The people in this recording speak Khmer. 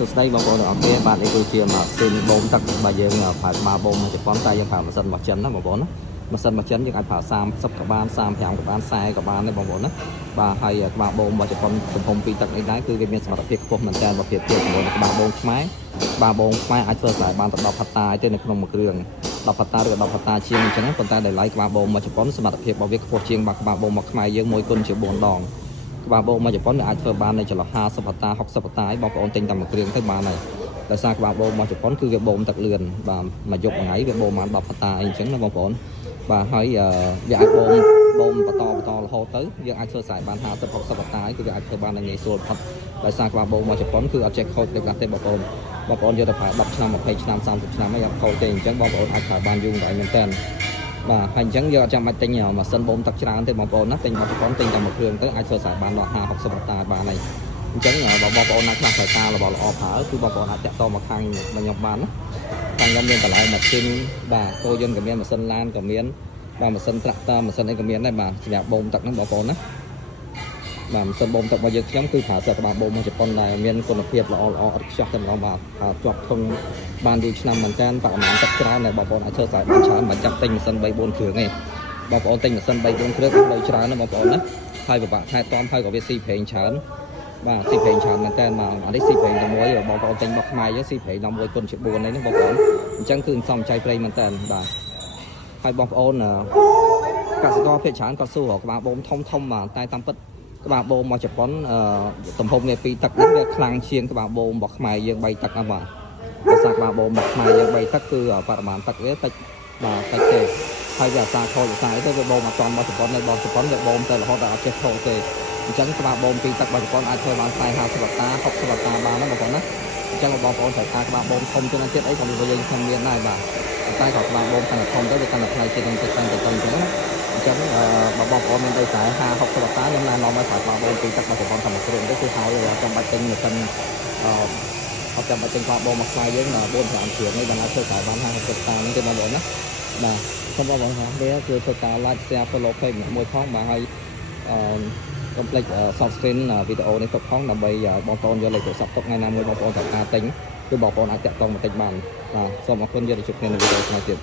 សុស្ដីបងប្អូនទាំងអស់គ្នាបាទនេះគឺជាម៉ាស៊ីនបូមទឹកបាទយើងប្រើក្បាលបូមមកជប៉ុនតែយើងប្រើម៉ាស៊ីនរបស់ចិនណាបងប្អូនណាម៉ាស៊ីនរបស់ចិនយើងអាចប្រើ30ក៏បាន35ក៏បាន40ក៏បានដែរបងប្អូនណាបាទហើយក្បាលបូមរបស់ជប៉ុនទំហំពីទឹកនេះដែរគឺវាមានសមត្ថភាពខ្ពស់មែនទែនបើប្រៀបធៀបជាមួយនឹងក្បាលបូមខ្មែរអាចធ្វើស្រែបានដល់10ហិកតាទេនៅក្នុងមួយគ្រឿង10ហិកតាឬ10ហិកតាជាងអញ្ចឹងប៉ុន្តែដោយឡែកក្បាលបូមមកជប៉ុនសមត្ថភាពរបស់វាខ្ពស់ជាងក្បាលបូមមកខ្មែរយើង1គុណជា4ដងក្បាលបូមមកជប៉ុនវាអាចធ្វើបាននៅចន្លោះ50ហិកតា60ហិកតាឯងបងប្អូនទិញតែមួយគ្រឿងទៅបានហើយដោយសារក្បាលបូមមកជប៉ុនគឺវាបូមទឹកលឿនបាទមួយយប់មួយថ្ងៃវាបូមបាន10ហិកតាអីអញ្ចឹងណាបងប្អូនបាទហើយវាអាចបូមបន្តរហូតទៅយើងអាចធ្វើស្រែបាន50 60ហិកតាគឺវាអាចធ្វើបានងាយស្រួលផុតដោយសារក្បាលបូមមកជប៉ុនគឺអត់ចេះខូចដូចទេបងប្អូនយកទៅប្រើ10ឆ្នាំ20ឆ្នាំ30ឆ្នាំហើយអត់ខូចទេអញ្ចឹងបងប្អូនអាចប្រើបានយូរកន្លែងមែនតើបាទហើយអញ្ចឹងយើងអត់ចាំបាច់ទិញម៉ាស៊ីនបូមទឹកច្រើនទេបងប្អូនណាទិញមកជប៉ុនទិញតែមួយគ្រឿងទៅអាចធ្វើស្រែបានដល់50 60ហិកតាបានហើយអញ្ចឹងបងប្អូនណាខ្លះខ្សែតារបស់ល្អប្រើគឺបងប្អូនអាចតាក់ទងមកខាងខ្ញុំបានណាខាងខ្ញុំមានកន្លែងម៉ាស៊ីនបាទតូយន្តក៏មានម៉ាស៊ីនឡានក៏មានបាទម៉ាស៊ីនត្រាក់ទ័រម៉ាស៊ីនអីក៏មានដែរបាទសម្រាប់បូមទឹកហ្នឹងបងប្អូនណាបាទម៉ាស៊ីនបូមទឹករបស់យើងខ្ញុំគឺប្រើសិស្សក្បាលបូមមកជប៉ុនដែរមានគុណភាពល្អអត់ខ្ចោះតែម្ដងបាទជាប់ធន់បានយូរឆ្នាំមែនតើបរិមាណទឹកច្រើនដែលបងប្អូនអាចធ្វើស្រែបានច្រើនមិនចាំទិញម៉ាស៊ីន3 4គ្រឿងទេបងប្អូនទិញម៉ាស៊ីន3 4គ្រឿងគឺលុយច្រើនណាបងប្អូនណាហើយពិបាកថែទាំហើយក៏វាស៊ីប្រេងច្រើនបាទស៊ីប្រេងច្រើនមែនតើមកអានេះស៊ីប្រេងតែមួយបងប្អូនទិញមកខ្មែរយើងស៊ីប្រេងដល់1គុណជា4នេះបងប្អូនអញ្ចឹងគឺសំចៃប្រេងមែនតើបាទហើយបងប្អូនកសិករភាគច្រើនក៏សួរក្បាលបូមធំបាទតែតាមពិតក្បាលបូមមកជប៉ុនទំហំវាពីទឹកនេះវាខ្លាំងជាងក្បាលបូមរបស់ខ្មែរយើង3ទឹកណាបាទភាសាក្បាលបូមរបស់ខ្មែរយើង3ទឹកគឺបរិមាណទឹកវាតិចបាទតិចទេហើយវាអាសាខូចអាសាអីទៅវាបូមអត់តាមមកជប៉ុននៅបងជប៉ុនវាបូមទៅរហូតដល់អត់ចេះខូចទេអញ្ចឹងក្បាលបូមពីទឹករបស់ជប៉ុនអាចធ្វើបាន40 50ហិកតា60ហិកតាបានណាបងប្អូនណាអញ្ចឹងបងប្អូនត្រូវការក្បាលបូមធំជាងទៀតអីក៏យើងខ្ញុំមានដែរបាទតែក៏ក្បាលបូមកាន់តែធំទៅវាកាន់តែថ្លៃជាងទៅអញ្ចឹងណាអញ្ចឹងបងប្អូនមានដីស្រែ50 60ហិកតាខ្ញុំណែនាំឲ្យប្រើក្បាលបូមពីទឹករបស់ជប៉ុនតាមមួយគ្រឿងទៅគឺហើយចាំបាច់ទិញម៉ាស៊ីនអត់ចាំបាច់ទិញក្បាលបូមមកខ្លាយយើង4 5គ្រឿងនេះបានអាចធ្វើស្រែបាន50 60ហិកតានេះទេបងប្អូនណាបាទសូមបងប្អូនហ្នឹងវាគឺធ្វើការ like share follow page មួយផងបាទហើយកុំភ្លេច subscribe វីដេអូនេះទុកផងដើម្បីបងប្អូនយកលេខទូរស័ព្ទទុកថ្ងៃណាមួយបងប្អូនត្រូវការទិញគឺបងប្អូនអាចតាក់ទងមកទិញបានបាទសូមអរគុណយើងជួបគ្នានៅវីដេអូក្រោយទៀត